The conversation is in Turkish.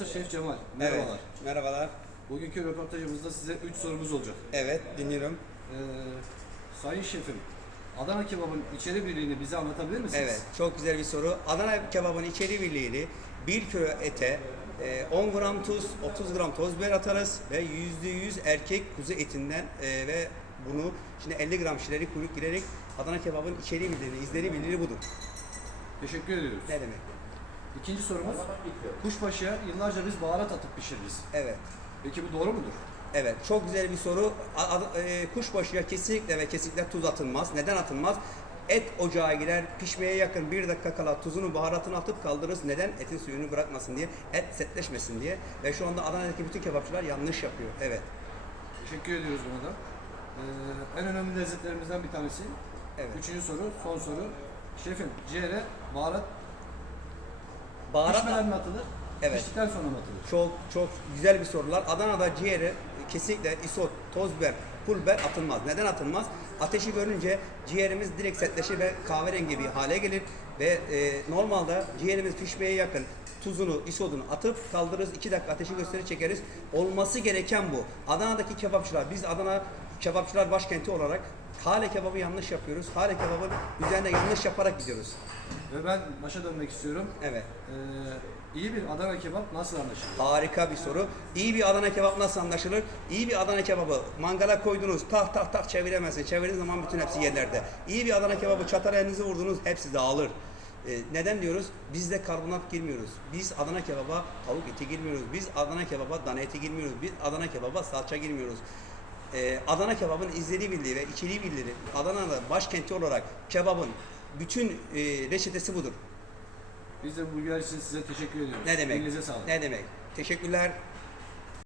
Masterchef Cemal, merhabalar. Evet, merhabalar. Bugünkü röportajımızda size 3 sorumuz olacak. Evet, dinliyorum. Ee, sayın şefim, Adana kebabın içeri birliğini bize anlatabilir misiniz? Evet, çok güzel bir soru. Adana kebabın içeri birliğini 1 kilo ete e, 10 gram tuz, 30 gram toz biber atarız ve %100 erkek kuzu etinden e, ve bunu şimdi 50 gram şileri kuyruk girerek Adana kebabın içeri birliğini, izleri birliği budur. Teşekkür ediyoruz. Ne demek? İkinci sorumuz, kuşbaşıya yıllarca biz baharat atıp pişiririz. Evet. Peki bu doğru mudur? Evet, çok güzel bir soru. A- a- e, kuşbaşıya kesinlikle ve kesinlikle tuz atılmaz. Neden atılmaz? Et ocağa girer, pişmeye yakın bir dakika kala tuzunu, baharatını atıp kaldırırız. Neden? Etin suyunu bırakmasın diye, et sertleşmesin diye. Ve şu anda Adana'daki bütün kebapçılar yanlış yapıyor. Evet, Teşekkür ediyoruz buna da. Ee, en önemli lezzetlerimizden bir tanesi. evet. Üçüncü soru, son soru. Şefim, ciğere baharat, Baharat pişmeden mi atılır? Evet. Piştikten sonra mı atılır? çok çok güzel bir sorular. Adana'da ciğeri kesinlikle isot, toz biber, pul biber atılmaz. Neden atılmaz? Ateşi görünce ciğerimiz direkt sertleşir ve kahverengi bir hale gelir ve e, normalde ciğerimiz pişmeye yakın tuzunu, isodunu atıp kaldırırız. 2 dakika ateşi gösteri çekeriz. Olması gereken bu. Adana'daki kebapçılar, biz Adana kebapçılar başkenti olarak hale kebabı yanlış yapıyoruz. Hale kebabın üzerine yanlış yaparak gidiyoruz. Ve ben başa dönmek istiyorum. Evet. Ee, iyi bir Adana kebap nasıl anlaşılır? Harika bir soru. İyi bir Adana kebap nasıl anlaşılır? İyi bir Adana kebabı mangala koydunuz, tak tak tak çeviremezsin. Çevirdiğiniz zaman bütün hepsi yerlerde. İyi bir Adana kebabı çatara elinizi vurdunuz, hepsi dağılır. Ee, neden diyoruz? Biz de karbonat girmiyoruz. Biz Adana kebaba tavuk eti girmiyoruz. Biz Adana kebaba dana eti girmiyoruz. Biz Adana kebaba salça girmiyoruz. Ee, Adana kebabın izlediği bildiği ve içeriği bildiği Adana'da başkenti olarak kebabın bütün e, reçetesi budur. Biz de bu bilgiler için size teşekkür ediyoruz. Ne demek? Elinize sağlık. Ne demek? Teşekkürler.